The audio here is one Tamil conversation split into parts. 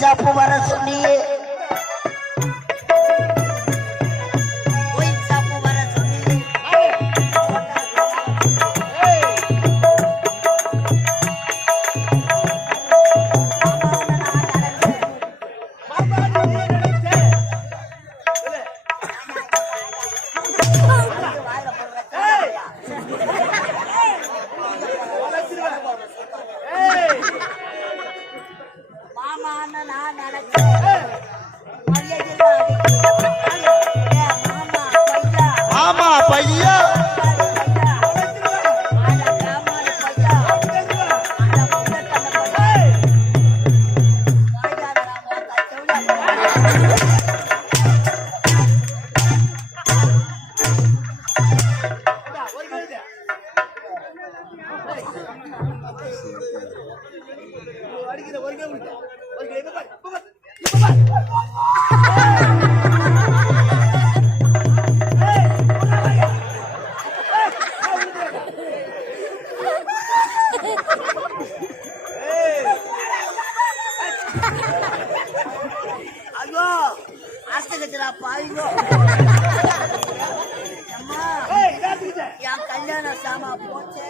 சாப்பு வர சொன்னியே கல்யாண சாமா போச்சு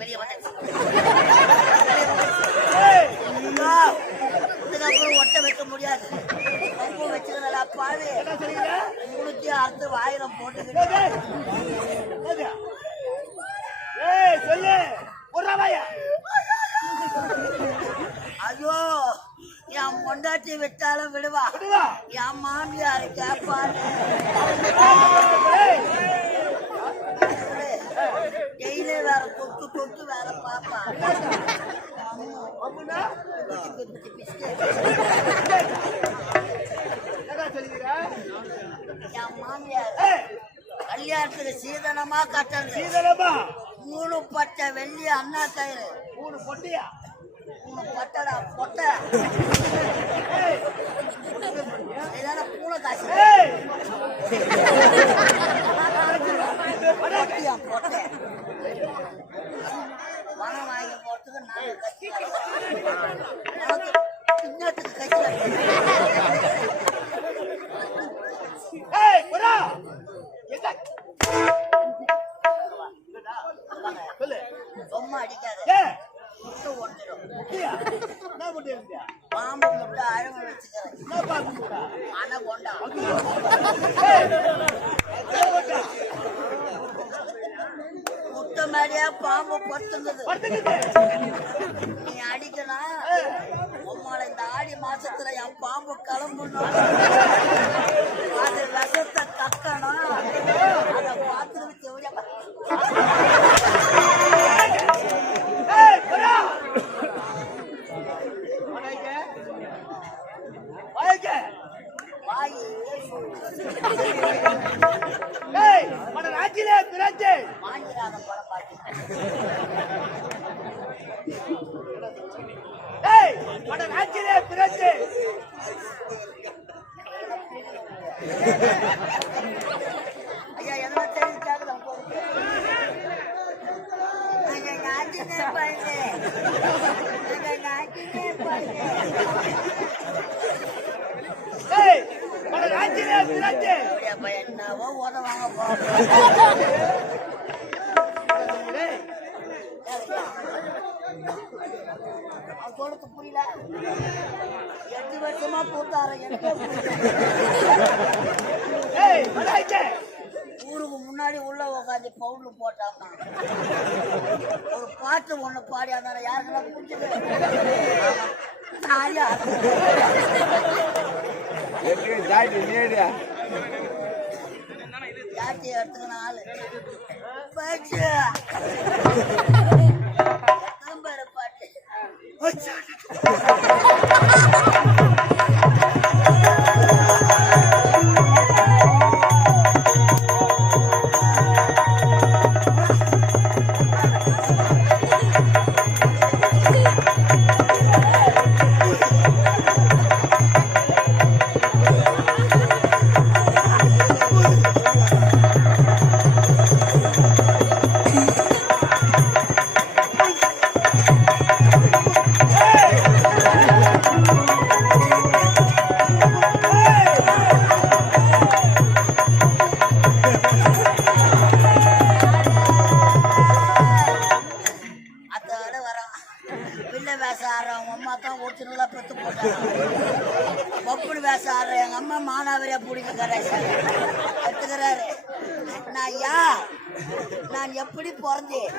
வெளியே இதுக்கப்புறம் ஒட்ட வைக்க முடியாது வச்சுக்கிறதா பாரு உங்களுக்கு அடுத்து வாயிரம் போட்டுக்கிட்டு ஐயோ என் பொண்டாட்டி விட்டாலும் விடுவா என் மாமியாரு கேப்பாரு டெய்லி வேற கொத்து கொத்து வேற பாப்பா என் மாமியார் கல்யாணத்துக்கு சீதனமா கட்டது 3 பட்டை வெள்ளி அண்ணா கயிறு 3 பொட்டியா 3 பட்டடா பொட்டை பூனை காசு பொட்டை பணம் வாங்கி போறதுக்கு நாங்கள் பின்னத்துக்கு கட்சி ரொம்ப அடிக்காது முட்டை ஒன்றுடும் பாம்பு முட்டை அழகு வச்சுக்கிறேன் ஆனா கொண்டா முட்டை மேலேயே பாம்பு பத்துங்குது நீ அடிக்கணும் உம்மால இந்த ஆடி மாசத்துல என் பாம்பு கிளம்பணும் அது விஷத்தை கக்கணும் அதை பார்த்து செவியா ஐயா எதனா தெரிஞ்சுக்காக என்னவோ உதவாங்க சொல்லுக்கு புரியல 8 வருஷமா கூட்டார ஊருக்கு முன்னாடி உள்ள உட்காந்து பவுடர் போட்டாங்க ஒரு பாட்டு ஒண்ணு பாடி அதனால யாருக்கெல்லாம் பிடிச்சது ஜாட்டி எடுத்துக்கின ஆளு பாட்டு பப்புனு பேச ஆடுற எங்க அம்மா மானாவரியா பிடிக்கிறாரு எடுத்துக்கிறாரு. நான் யார்? நான் எப்படி பிறந்தேன்?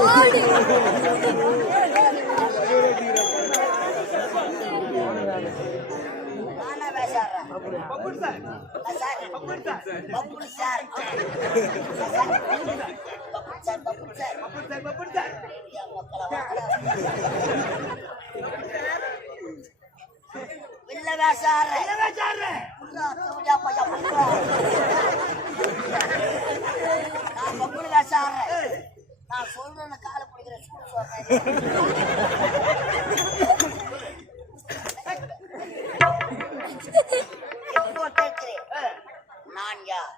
ஓடி நான் சொல்றேன்னு காலை பிடிக்கிற நான் யார்?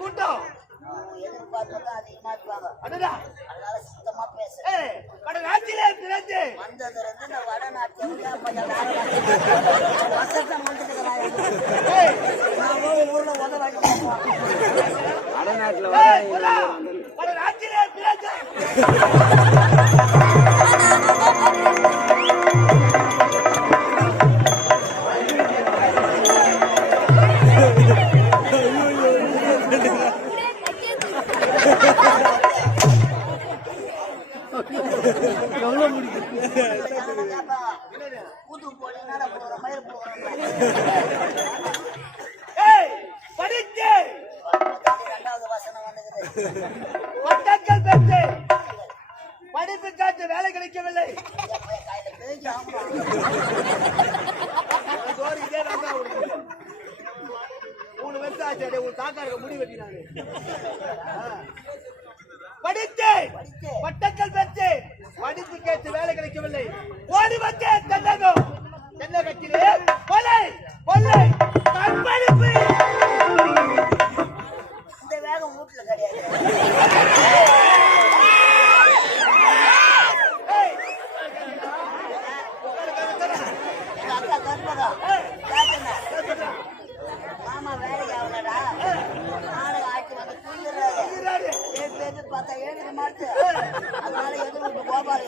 கூட்டம் அதனால சுத்தமா பேச வந்ததுல இருந்து இந்த வடநாட்டு ஊர்ல உதவாடி புது போல போற மயிர் படித்து 2வது வசனம் வந்து படிப்பு காட்டு வேலை கிடைக்கவில்லை. மூணு வருஷம் ஆச்சு உன் தாக்காருக்கு முடி வெட்டினாங்க. படித்து பட்டங்கள் பெற்று படிப்பு கேட்டு வேலை கிடைக்கவில்லை. ஓடி வந்து தென்னகம் தென்னகத்திலே கொலை கொள்ளை கற்பழிப்பு. இந்த வேகம் வீட்டுல கிடையாது. அக்கா கற்பகா மாமா வேலைக்கு ஆகலடா நாடகம் ஆட்சி வந்து தூங்குறாரு. பார்த்தா எழுதுற மாட்டு அதனால எதிர்ப்பு கோபாலி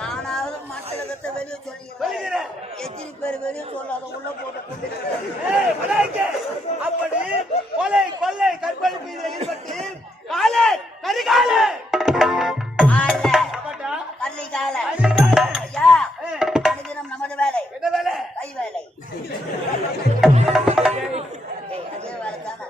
நானாவது மற்றவர்கிட்ட வெளியே சொல்லிக்கிறேன். எத்தனை பேர் வெளியே சொல்லாத உள்ள போட்டு அப்படி கொலை கொள்ளை கற்பழிப்பு ஈடுபட்டு காலை கரிகாலை கல்லிகாலை ஐயா அனுதினம் நமது வேலை என்ன வேலை? கை வேலை. அதே வேலை தானே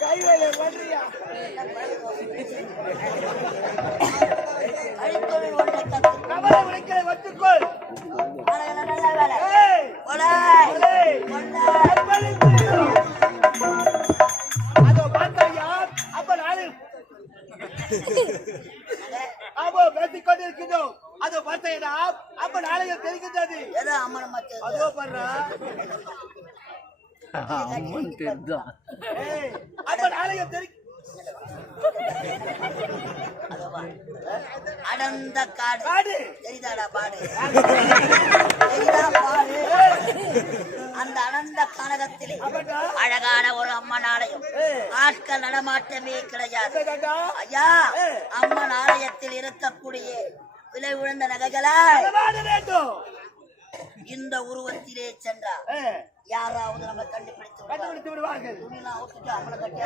கைவேலை பண்றியா? அழித்தொழில் ஒன்றை கத்து கவலை உழைக்கலை வச்சுக்கொள். நல்ல வேலை அதோ பார்த்தையா அப்ப நாளு அப்போ பேசிக் கொண்டிருக்கிறோம். அதோ பார்த்தையா அப்ப நாளைக்கு தெரிகின்றது. அதோ பண்றா அப்ப நாளைக்கு தெரி அடர்ந்த காடு தெரிதாடா பாடு பாடு. அந்த அடர்ந்த கனகத்திலே அழகான ஒரு அம்மன் ஆலயம். ஆட்கள் நடமாட்டமே கிடையாது. ஐயா அம்மன் ஆலயத்தில் இருக்கக்கூடிய விலை உழந்த நகைகளை இந்த உருவத்திலே சென்றா யாராவது நம்ம கண்டுபிடித்து விடுவார்கள். துணிலாம் ஊத்துட்டு அம்மனை கட்டி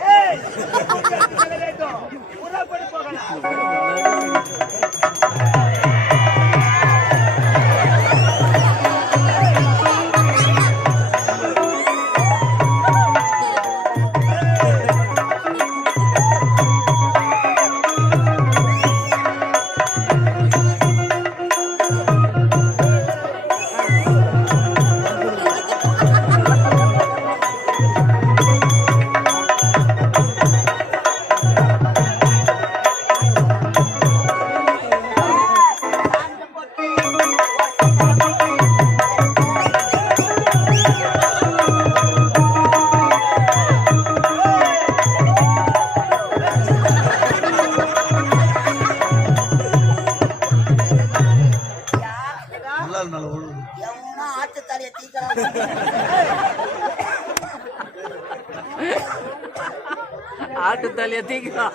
எத்திக்கலாம்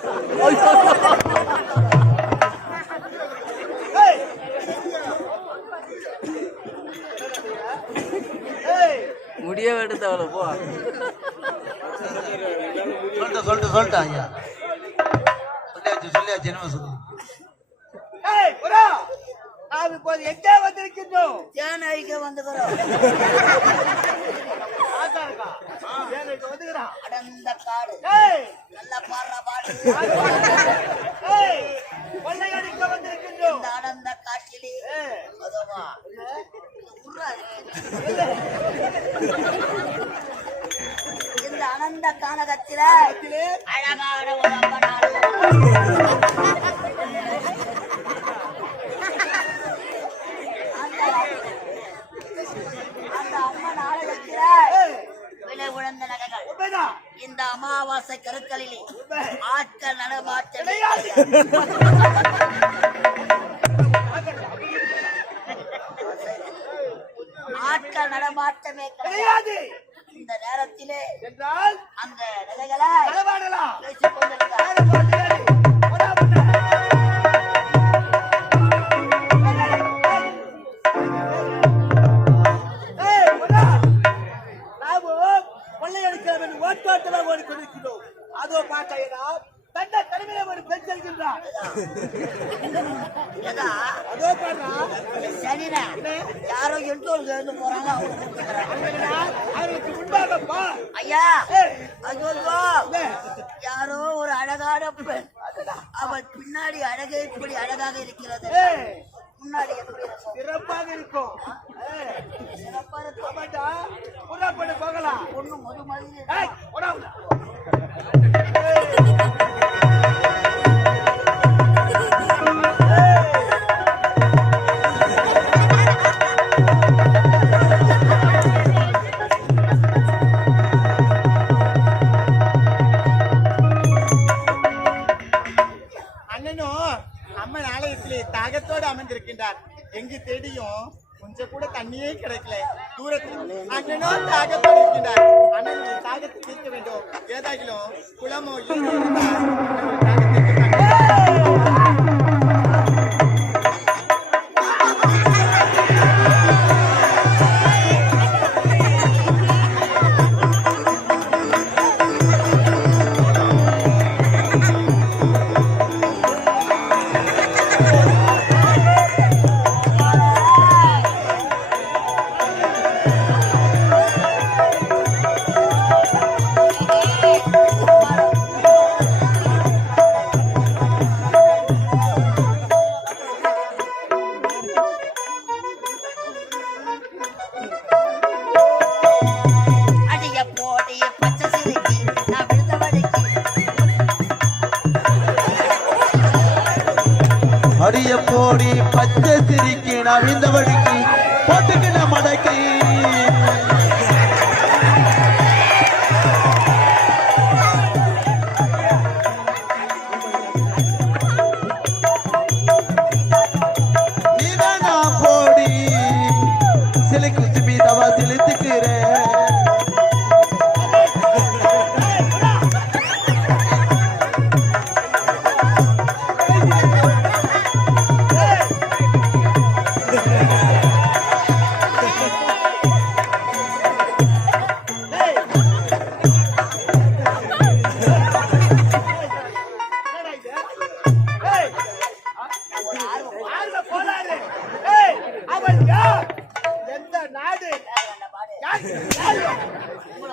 முடிய எடுத்தவள போ சொல்லிட்டு ஐயா சொல்லியாச்சு என்ன சொல்லு நாம் இப்போது எங்கே வந்திருக்கின்றோம்? தேனைக்கு வந்துக்கிறோம். அடர்ந்த காடு நல்ல பாடுற பாடு கொள்ளையடிக்க வந்திருக்கின்றோம். இந்த அடர்ந்த காட்டிலே இந்த அனந்த கானகத்தில அழகான ஒரு அம்மனாடு அந்த அம்மன் ஆலயத்தில விலை உழந்த நகைகள் இந்த அமாவாசை கருக்களிலே ஆட்கள் நடமாட்டம் ஆட்கள் நடமாட்டமே கிடையாது. இந்த நேரத்திலே என்றால் அந்த நகைகளை பேசிக் கொண்டிருந்தார். ஓடிக்கொண்டிருக்கிறோம். அதோ பார்த்தாயினா தன்னை தலைமையில ஒரு பெண் செல்கின்றார். அதோ பாடுறா சனினா யாரோ எந்தோல் எழுந்து போறாங்க. அவர்களுக்கு முன்பாகப்பா ஐயா ஐயோ யாரோ ஒரு அழகான பெண். அவள் பின்னாடி அழகே இப்படி அழகாக இருக்கிறது. முன்னாடி எப்படி சிறப்பாக இருக்கும். சிறப்பா இருக்கும். புறப்பட்டு போகலாம். ஒண்ணு முது மாதிரி அம்மன் ஆலயத்திலே தாகத்தோடு அமர்ந்திருக்கின்றார். எங்கு தேடியும் கொஞ்சம் கூட தண்ணியே கிடைக்கல. தூரத்தில் அண்ணனோ தாகத்தோடு இருக்கின்றார். அண்ணன் தாகத்தை தீர்க்க வேண்டும். ஏதாகிலும் குளமோ அடிய போடி பச்சை சிரிக்கி நவிந்த வழிக்கு போட்டுக்கின மடக்கி நீதானா போடி சிலை குச்சி மீதவா சிலித்துக்கிறேன்.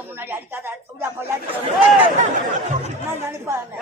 முன்னாடி அடிக்காத நினைப்பாங்க.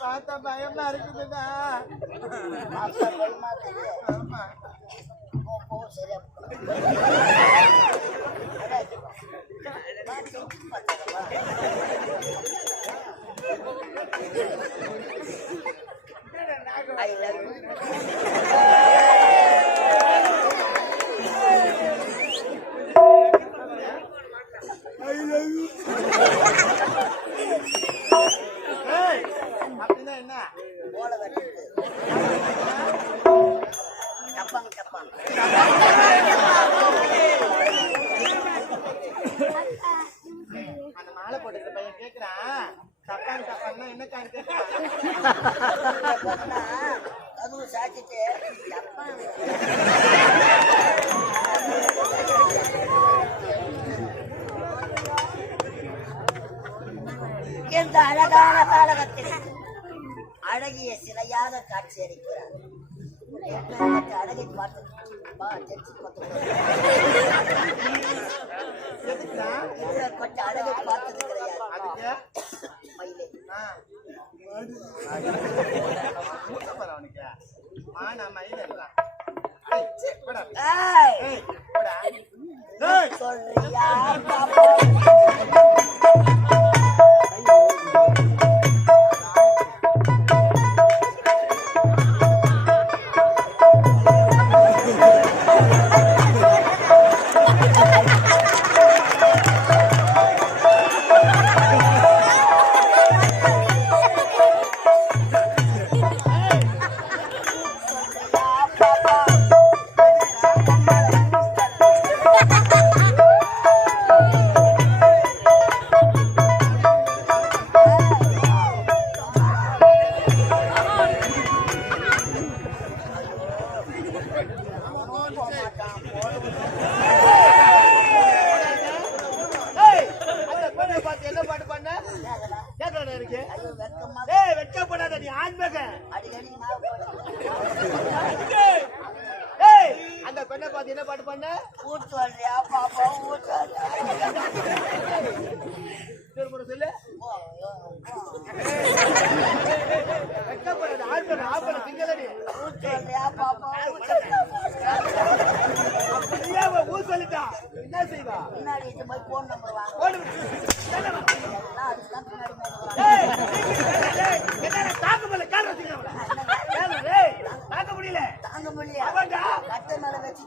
பார்த்தா பயமா இருக்குதுடா. டப்பாங்க டப்பாங்க. அந்த மாலை போட்டுக்கிற பையன் கேக்குறான் தப்பான் தப்பான்னா என்னக்கான்னு கேக்குறான். கதவு சாத்திட்டு டப்பாங்க. இந்த அழகான தாளகத்தில் அழகிய சிலையாக காட்சி அளிக்கிறார். அழகை பார்த்து கொஞ்சம் அழகை பார்த்தது கிடையாது. அதுக்கு மயிலே அவனுக்கு மானா மயில் எல்லாம் சொல்றியா அந்த பெண்ணை பார்த்து என்ன பாட்டு பண்ண? ஊட்டு சொல்றியா பாப்பா ஊட்டு சொல்லு. ஊர் சொல்லிட்டா என்ன செய்வா? பின்னாடி இது மாதிரி போன் நம்பர் வாங்க. தாங்க முடியல தாங்க முடியல. கட்ட மேல வச்சு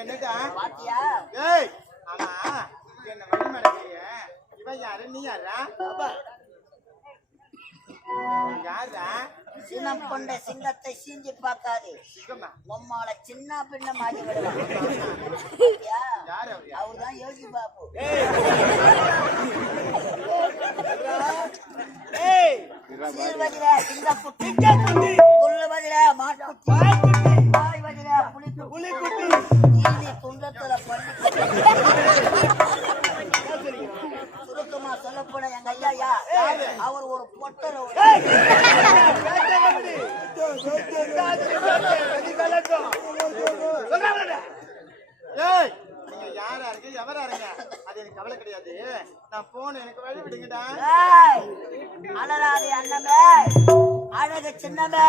என்னக்கா பாத்தியா? ஏய் ஆமா என்ன வழி மடக்கிய இவன் யாரு நீ யாரா? யாரா? சினம் கொண்ட சிங்கத்தை சீஞ்சி பார்க்காது. உம்மால சின்ன பின்ன மாறி விடுவான். அவர்தான் யோகி பாபு. சீர்வதில சிங்கக்குட்டி, கொல்லுவதில மாட்டுக்குட்டி, பாய்வதில புலிக்குட்டி, ஈனி குன்றத்துல பண்ணி. சுருக்கமா சொல்ல போன எங்க ஐயா அவர் ஒரு பொட்டர். நீங்க யாரா இருக்கு எவரா இருங்க அது எனக்கு கவலை கிடையாது. நான் போன எனக்கு வழி விடுங்கடா. அலராதி அண்ணமே, அழகு சின்னமே,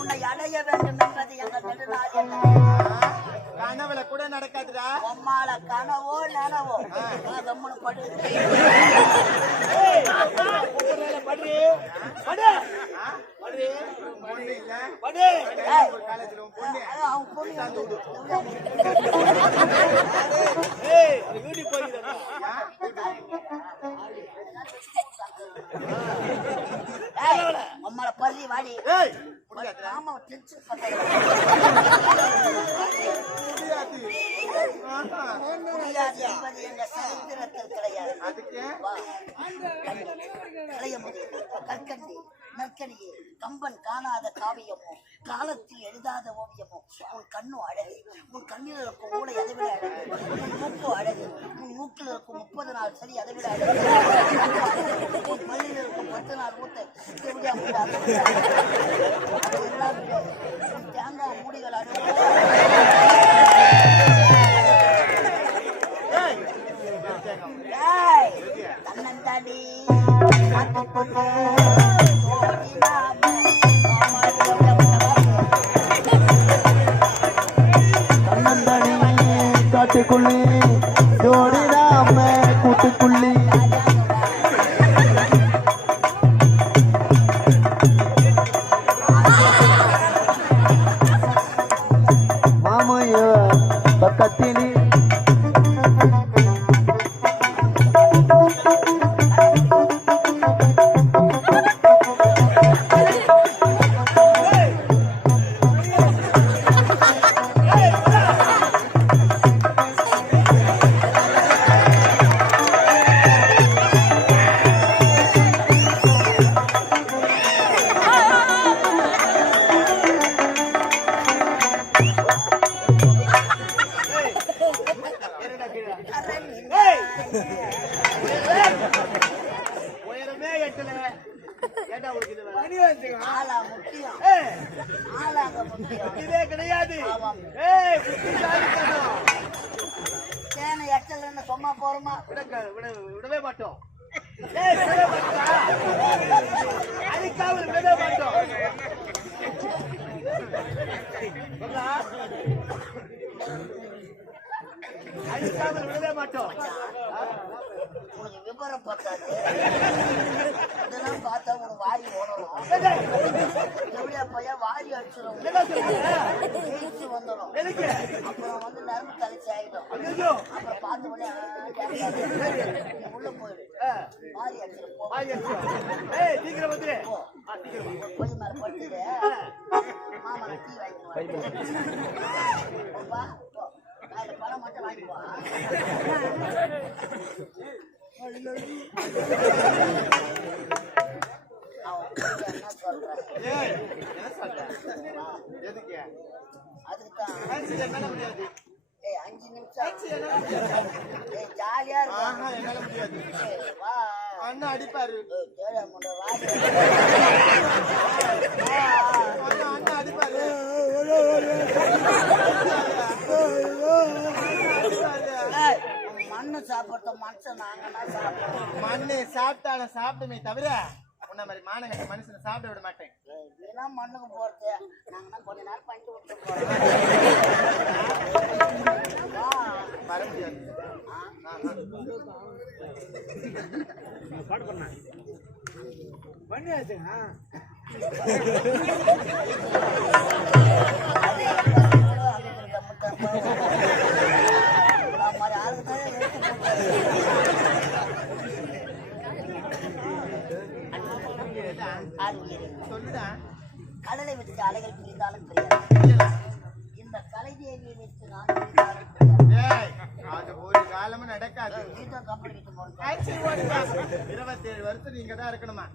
உன்னை அடைய வேண்டும் என்பது எங்க நெடுநாள். கனவுல கூட நடக்காதுடா. உம்மால கனவோ நனவோ கம்முனு படு. அவன் பொண்ணு உம்மால பள்ளி வாடி. ஆமா டென்ஷன் முடியாது என்பது எங்க சரித்திரத்தில் கிடையாது. கற்கண்டி நற்கனியே, கம்பன் காணாத காவியமோ, காலத்தில் எழுதாத ஓவியமோ. உன் கண்ணு அழகு, உன் கண்ணில் இருக்கும் ஊளை அதைவிட அழகு, உன் மூக்கு அழகு, உன் மூக்கில் இருக்கும் 30 நாள் சரி அதைவிட அழகு, உன் பள்ளியில் இருக்கும் 10 நாள் ஊத்த தேங்காய் மூடிகள் அழகு. தன்னந்தாண்டி காட்டுக்குள்ளே ஜோடி நாம கூட்டுக்குள்ளே மாமைய பக்கத்திலே ஆளா முக்கியம் ஏய், ஆளாக முக்கியம் இதே கிடையாது. ஆமாம். ஏய், புத்திசாலித்தனம். தேனை எட்டலன்னு சும்மா போறோமா விடவே மாட்டோம். ஏய், விடவே மாட்டோம். அடிக்காமல் விடவே மாட்டோம். சொல்றா? அடிக்காமல் விடவே மாட்டோம். உனக்கு விவரம் பார்த்தாது இதெல்லாம் பார்த்தா உனக்கு வாரி ஓடணும் எப்படியா பையன் வாரி அடிச்சிடும் ஜெயிச்சு வந்துடும் எதுக்கு? அப்புறம் வந்து நரம்பு தலைச்சி ஆயிடும் ஐயோ, அப்புறம் பார்த்து உடனே நீ உள்ள போயிடு வாரி அடிச்சிடும் போ வாய் அடிச்சோம். ஏய், சீக்கிரம் வந்துரு. சீக்கிரம் வந்து. கொஞ்சம் மேல படுத்துடு மாமா நான் டீ வாங்கிக்குவேன் போ அதுல பணம் மட்டும் வாங்கிக்குவா அவன் என்ன சொல்றான் ஏய், என்ன சொல்ற? எதுக்கு? அதுக்குதான் ஆக்சுவலி என்னால முடியாது. ஏய் 5 நிமிஷம் ஆக்சுவலி என்னால முடியாது. ஏய் ஜாலியா ஆஹா, இருக்கும் என்னால முடியாது. ஏய், வா அண்ணா அடிப்பாரு. ஏய் கேள முண்டை வாடி அண்ணா அடிப்பாரு. ஏய் மண்ணு சாப்பிட்ட மனுஷன் நாங்கன்னா சாப்பிடுறோம் மண்ணு சாப்பிட்டாலும் சாப்பிடுமே தவிர உன்ன மாதிரி மானகட்ட மனுஷனை சாப்பிட விட மாட்டேன். ஏன்னா மண்ணுக்கு போறது நாங்கன்னா கொஞ்ச நேரம் பண்ணிட்டு விட்டு போறோம் வா வர முடியாது. சொல்லுடா. கடலை வச்சு அலைகள் பிரிந்தாலும் தெரியாது இந்த கலைதேவியை வச்சு நான் பிரிந்தாலும் தெரியாது ஏய், அது ஒரு காலமும் நடக்காது. வீட்டை கம்பெனி கிட்ட போறோம் ஆக்சுவலி ஓடுடா. 27 வருஷம் நீங்க தான் இருக்கணுமா?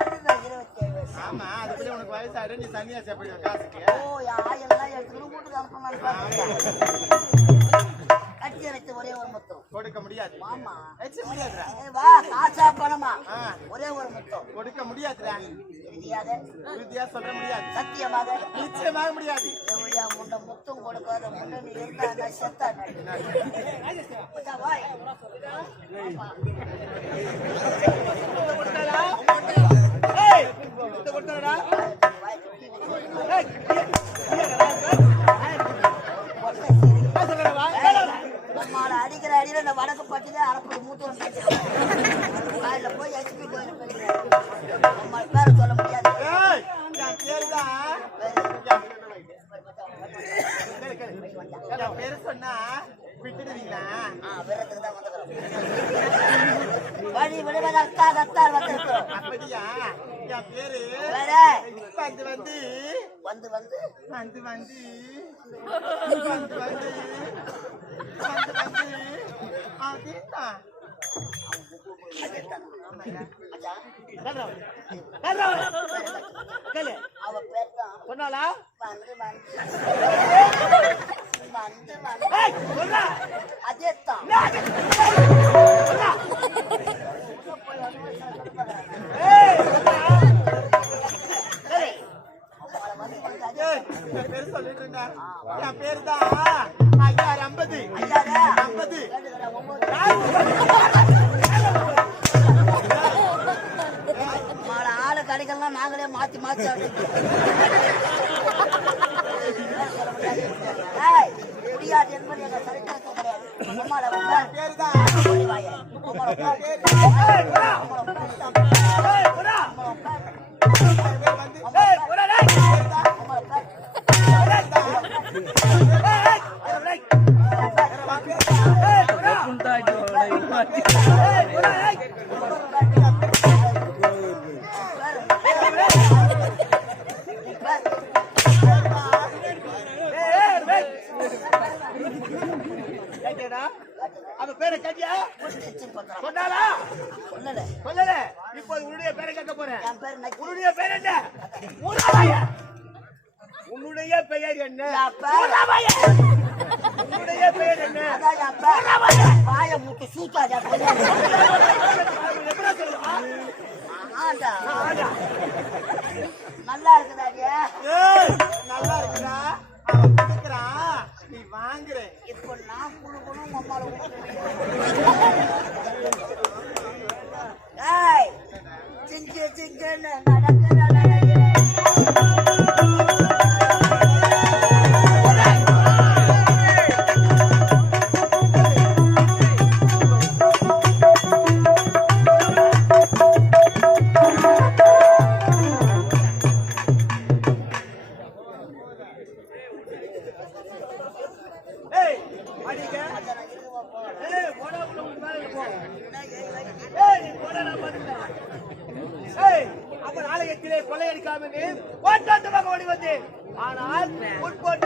அதுதான் 27 வயசு ஆமா, அதுக்குள்ள உனக்கு வயசாயிடும். நீ சன்னியாசி எப்படி காசுக்கு? ஓ என் ஆயெல்லாம் எடுத்துக்கிட்டு வீட்டுக்கு அனுப்பலாம் கட்டி அரைச்ச ஒரே ஒரு முத்தம் கொடுக்க முடியாது. மாமா ஆக்சுவலி முடியாதுடா. ஏய், வா காசா பணமா ஆ. ஒரே ஒரு முத்தம் கொடுக்க முடியாதுடா. இறுதியாக உறுதியா சொல்ல முடியாது. சத்தியமாக நிச்சயமாக முடியாது. செவிலியா முண்டை முத்தம் கொடுக்காத முண்டை நீ இருந்தா செத்தா வாய் ஏய், இந்த கொடுத்தாடா. வாய் நம்மள அடிக்கிற அடியில இந்த வடக்கு பட்டிலே அரப்பு மூட்டு வாயில போய் எஸ்பி கோயில் நம்ம பேர சொல்ல முடியாது ஏய், என் பேருதான். என் பேரு சொன்னா விட்டுடுவீங்களா? விரத்துக்கு தான் வந்துக்கிறோம் வழி விடுவதற்காக அத்தார் வந்திருக்கிறோம் அப்படியா? என் பேரு வேற வந்து வந்து வந்து வந்து வந்து வந்து வந்து வந்து வந்து வந்து அதுதான். அவ பேர் தான் சொன்னாலா? வந்து வந்து வந்து அதே தான் என் பேரு சொல்லிட்டு இருந்தா. என் பேரு தான் ஐயாறு 50 50. ஆளு கடைகள்லாம் நாங்களே மாத்தி மாத்தி முடியாது என்பது எங்க சரித்திரத்தில் கிடையாது பேரு தான் அவ பேரை கட்டியா சொன்னாலா? சொல்லல சொல்லல. இப்போ உன்னுடைய பேரை கேட்க போறேன். என் பேர் நக்கி. உன்னுடைய பேர் என்ன? உன்னுடைய பெயர் என்ன? உன்னுடைய பெயர் என்ன? அதான் என் பேர் வாயை மூட்டு சூத்தாதா எப்படி சொல்லுவா? ஆண்டா ஆடா. நல்லா இருக்குதாடியா ஏய், நல்லா இருக்குடா. அவன் கொடுக்குறான், நீ வாங்குற. இப்ப நான் குடுக்கணும் அம்மாவை ஏய் சிங்கு சிங்குன்னு நடக்கிற ஏய், அடிங்க. ஏய், போடா, உள்ள உன் மேல போ. ஏய், நீ போடா, நான் பாத்துக்கிறேன். ஏய், அப்ப நாளையத்திலே கொள்ளையடிக்காமல் ஓட்டாட்டமாக ஓடி வந்தேன். ஆனால் முன்போட்டு